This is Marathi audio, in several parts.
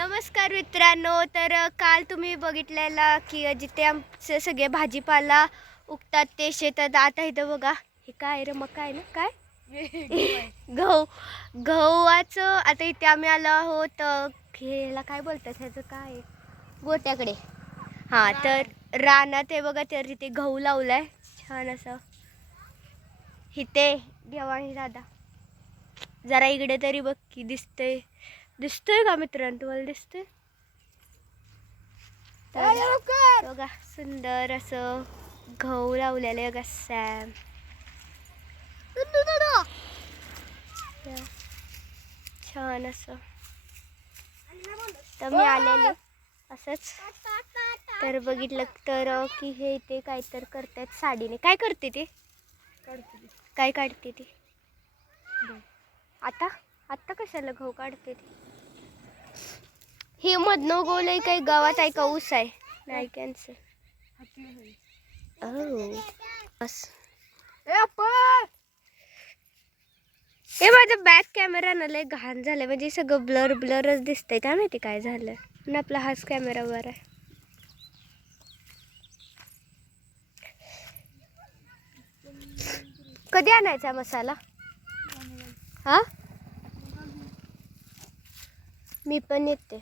नमस्कार मित्रांनो. तर काल तुम्ही बघितलेला की जिथे आमचे सगळे भाजीपाला उगतात ते शेतात. आता इथं बघा, हे काय रे, मका आहे ना, काय गव्हाचं. आता इथे आम्ही आलो आहोत, ह्याला काय बोलतात, ह्याचं काय आहे, गोट्याकडे. हां, तर रानात हे बघा, तर तिथे गहू लावलाय छान असं. इथे घेवाणी दादा जरा इकडे तरी बघ की दिसतोय का मित्रांनो, तुम्हाला दिसतोय? बघा सुंदर असं गहू लावलेलं आहे बघा. सॅम छान असं. तर मी आलेले असंच, तर बघितलं तर की हे ते काय तर करतायत साडीने. काय करते ते, काय काढते ते आता आता कशाला गहू काढते ते? हे मधनं गोल आहे, काही गावात आहे का ऊस आहे? नाही, कॅन्सर. बस हे माझा बॅक कॅमेरा ना लय घाण झालाय, म्हणजे सगळं ब्लर ब्लरच दिसतंय. काय माहिती काय झालं, पण आपला हाच कॅमेरा वर आहे. कधी आणायचा मसाला? हा, मी पण येते.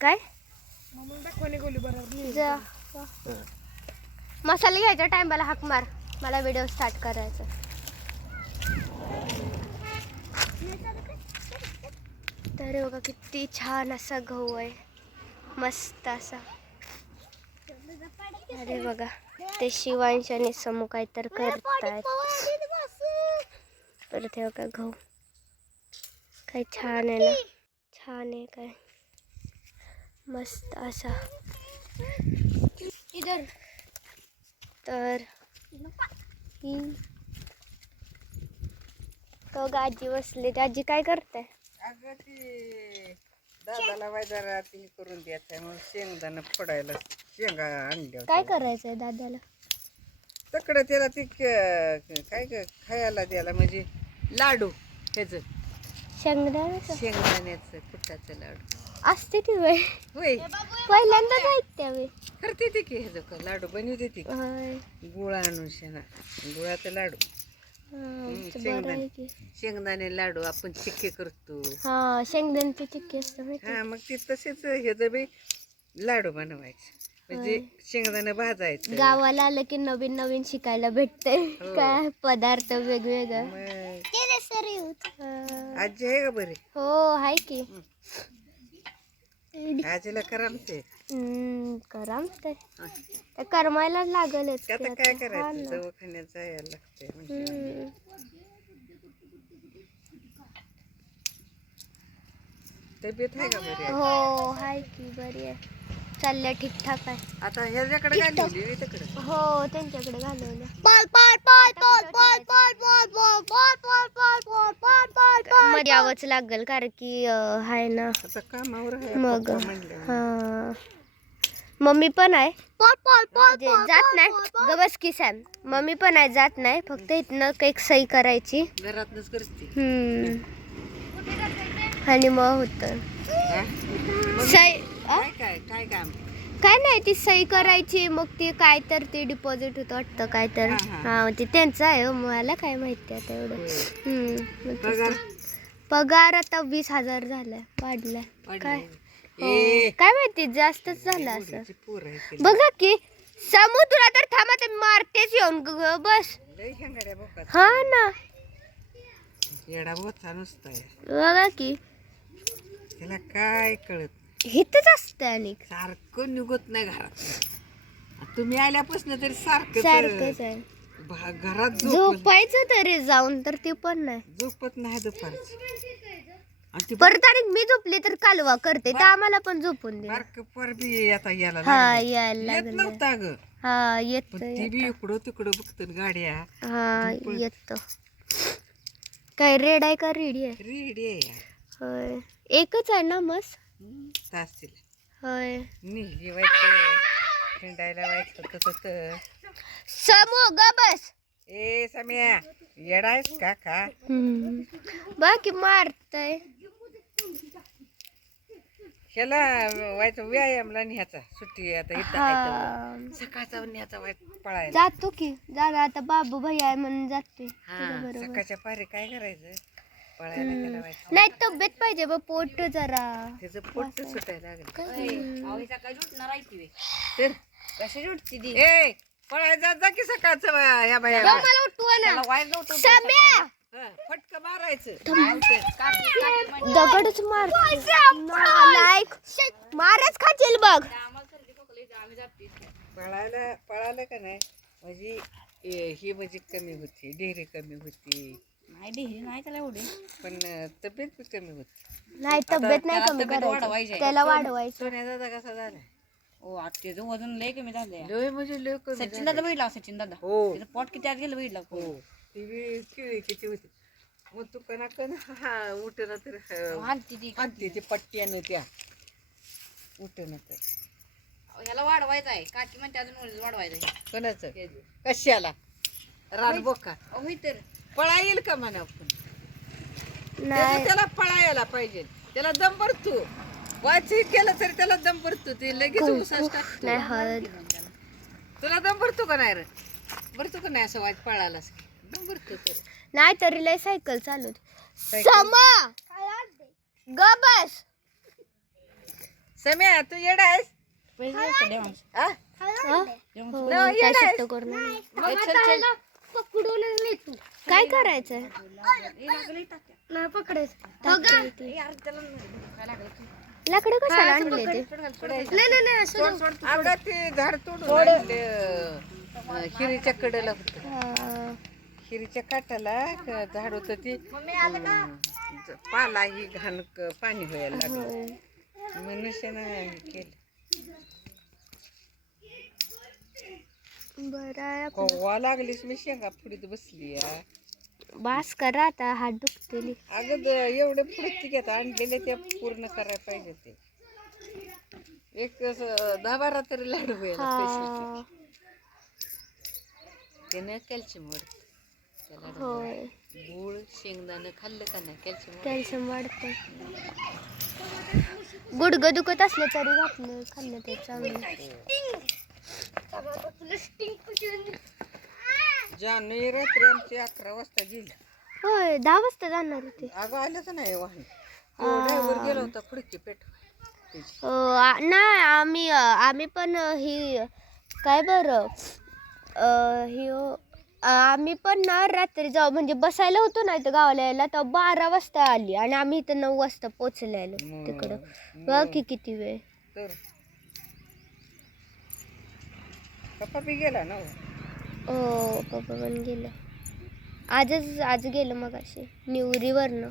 काय जा मसाला घ्यायच्या टायमाला हाक मार, मला व्हिडिओ स्टार्ट करायचा. तर बघा किती छान असा गहू आहे, मस्त असा. अरे बघा, ते शिवांश आणि समू काय तर करतायत. परत हे बघा गहू काय छान आहे ना, छान आहे काय मस्त असा. इधर तर तो आजी बसली. आजी काय करताय? अगं ती दादाला बाजारात हे करून द्यायचंय म्हणून शेंगदाणा फोडायला शेंगा आणल्या. काय करायचंय दादाला? तकडं त्याला ती काय खायला द्यायला, म्हणजे लाडू ह्याच शेंगदाण्याचं कुटाचं लाडू असते ती वय होय. पहिल्यांदाच ऐकते मी. करते ती की ह्याचं लाडू बनवते ती, गुळ आणून गुळाचा लाडू. शेंगदाणे लाडू आपण चिक्के करतो. हा, शेंगदाण्याचे चिक्के असतात. हा, मग ती तसेच ह्याचं बी लाडू बनवायचे, म्हणजे शेंगदाणे भाजायचं. गावाला आलं की नवीन नवीन शिकायला भेटते. काय पदार्थ वेगवेगळं. आजी आहे का बरी? हो आहे की. आजीला करमते. करमते, करमायला लागलच. आता काय करायचं, दवाखान्यात जायला लागते म्हणजे. तब्येत आहे का बरी? हो आहे की, बरी आहे, चालल्या ठीकठाक आहे. आता ह्याच्याकडे घालवली तिकडे. हो, त्यांच्याकडे घालवलं. मध्ये यावंच लागल, कारण की आहे ना आता कामावर आहे मग. म्हणलं. हा, मम्मी पण आहे, म्हणजे जात नाही. गबस की सॅम, मम्मी पण आहे, जात नाही, फक्त इथनं काही सही करायची घरातच करते. आणि मग होत सही. काय काम? काय नाही, ती सही करायची, मग ती काय तर ते डिपॉझिट होतं वाटतं काय तर. हा, ते त्यांचं आहे, मला काय माहिती आता एवढं. पगार आता 20,000 झालाय, वाढलाय. काय माहिती, जास्तच झालं असं. बघा की समुद्र तर थांबा, ते मारतेच येऊन बस. हा ना, येडा बोथा नुसता. बघा की त्याला काय कळत, हितच असतं आणि सारखं निघत नाही घरात. तुम्ही आल्यापासून तरी सारखंच आहे. घरात झोपायचं तरी जाऊन, तर ते पण नाही, झोपत नाही दुपारची. परत आणि मी झोपले तर कालवा करते, तर आम्हाला पण झोपून दे. यायला नव्हता ग. हा, येत इकडं तिकडं बघत गाड्या. हा, येत. काय रेड आहे का रेडी आहे? रेडी आहे. होय, एकच आहे ना मस्त. होय, हिंडायला व्हायचं तसं. समू ग बस. ए सम्या, येडायस का? बाकी मारतय. ह्याला व्हायचं व्यायामला न्यायचा सुट्टी आता इथं आहे तर. सकाळचा न्यायचा पळायला. जातो की जागा आता बाबू भैया आहे म्हणून जातोय हा बरोबर. सकाळच्या पारी काय करायचं पळायला त्याला व्हायचं. नाही तब्येत पाहिजे बघ पोट जरा. त्याचं पोट सुटायला लागेल तर तर ए पळायला जा की सकाळचं या बाया मला उठवा ना सम्या. फटक मारायचं दगडच मार लाईक मारच खातील बघ. पळालं का नाही म्हणजे ही म्हणजे कमी होती डेरी कमी होती. नाही डेहरी नाही त्याला एवढे पण तब्येत बी कमी होती. नाही तब्येत नाही कमी करायची त्याला वाढवायचं. सोन्या दादा कसा झालाय? हो आता त्याचं वजन लय कमी झालंय. लय म्हणजे लय कमी सचिन झालंय. दादा बघितला सचिन दादा हो त्याचं पोट किती आत गेलं बघितलं. हो ती बी किळी किती होती. मग तू कण हा उठना तर हाणती ती आणते ती पट्ट्यानं त्या उठना तर ह्याला वाढवायचं आहे काकी म्हणते अजून वजन वाढवायचं आहे. कोणाचं कशाला रान बोका होय तर पळा येईल का म्हणा आपण. नाही त्याला पळायला पाहिजे. त्याला दम भरतो वाची केलं तरी त्याला दम भरतो. ते लगेच उसास टाकतो. नाही हळद तुला दम भरतो का नाही रे? भरतो का नाही असं वाच पळालास की दम भरतो तर. नाही तरी लय सायकल चालू सायकल? समा ग बस. सम्या तू येडा आहेस? पैसे असतं देवा. आ? हो, नाही, काय येडा शिफ्ट करून आणलं. मग चल, चल. काय करायचंय नाही पकडायचं लाकडं कशाला आणले ते. अगं ते झाड तोडून आणले, हिरीच्या कडेला होत. हा. हिरीच्या काठाला झाड होत ती पाला ही घाण पाणी व्हायला लागलं. होय. मनुष्यानं हे केलं. बरं आहे. कव्वा लागलीस मी शेंगा फुडीत बसली या. बास करा आता हात दुखतेली. अगं एवढे फुडत घेत आणलेले ते पूर्ण करायला पाहिजे. ते एक 10-12 तरी लाडू व्हायला हा. त्यानं कॅल्शियम वाढत. त्याला होय गूळ शेंगदाणं खाल्लं का नाही कॅल्शियम कॅल्शियम वाढतं. गुडघं दुखत असलं तरी घातलं खाल्लं ते चांगलं. जानेवारी रात्री आमची 11 वाजता गेली. होय 10 वाजता जाणार होते. अगं आलंच नाही वाहन. ड्रायव्हर गेला होता फुडकी पेट. नाही आम्ही पण ही काय बरं आम्ही पण ना रात्री जाऊ म्हणजे बसायला होतो ना इथं गावाला यायला तर 12 वाजता आली आणि आम्ही इथं 9 वाजता पोचलेलो तिकडं. बघ की किती वेळ. तर पप्पा बी गेला ना. हो पप्पा पण गेलं आज गेलं मग असे निवरीवरनं.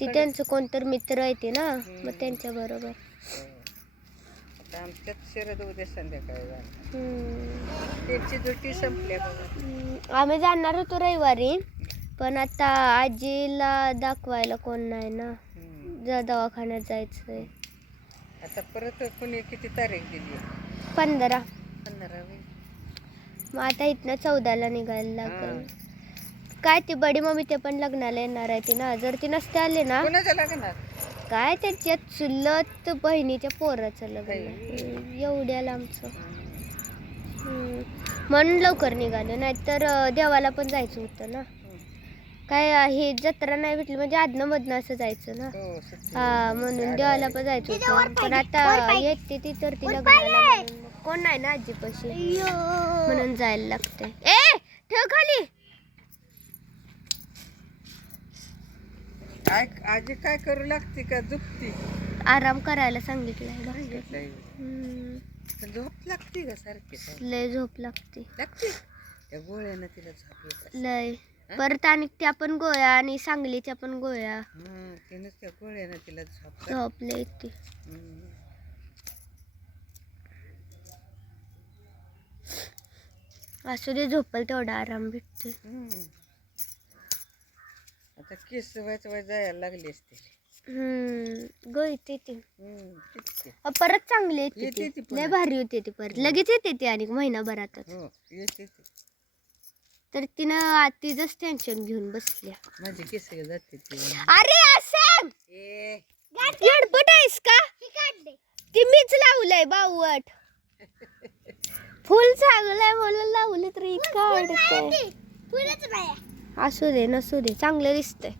ती त्यांचं कोणतर मित्र आहे ते ना मग त्यांच्या बरोबर. आता आमच्यात शरद उद्या संध्याकाळी जाणार. त्यांची ड्युटी संपल्या बघा. आम्ही जाणार होतो रविवारी पण आता आजीला दाखवायला कोण नाही ना. दवाखान्यात जायचंय. आता परत कोणी किती तारीख दिली? 15. 15वी. मग आता इथनं 14ला निघायला लागेल. काय ती बडी मम्मी ते पण लग्नाला येणार आहे ती ना. जर ती नसते आले ना कोणाचं लागणार? काय त्याच्यात चुलत बहिणीच्या पोराचं लग्न. एवढ्याला आमचं म्हणून लवकर निघालं. नाहीतर देवाला पण जायचं होतं ना. काय हे जत्रा नाही भेटली म्हणजे आदनं मधनं असं जायचं ना. हा म्हणून देवाला पण जायचं होतं. पण आता येते ती तर ती लग्नाला म्हणून मग कोण नाही ना आजीपाशी म्हणून जायला लागतंय. ए ठेव खाली. काय आजी काय करू लागते का दुखती? आराम करायला सांगितलंय डॉक्टर. झोप लागते का सारखी? लय झोप लागते. त्या गोळ्यानं तिला झोप येत. लय परत आणि त्या पण गोळ्या आणि सांगलीच्या पण गोळ्या. तिनं त्या गोळ्यानं तिला झोप लय येते. असू दे झोपल तेवढा आराम भेटते. आता केस व्हायचं जायला लागली असते. गळते ती परत चांगली येते ती. लय भारी होते ती परत लगेच येते ती आणि महिनाभरातच. येते तर तिनं तिचंच टेन्शन घेऊन बसल्या. माझी केस जाते ती. अरे असं ए येडपट आहेस का? ती मीच लावलंय बावट. फुल चांगलंय म्हणून लावलं तरी काढतंय. असू दे नसू दे चांगलं दिसतंय.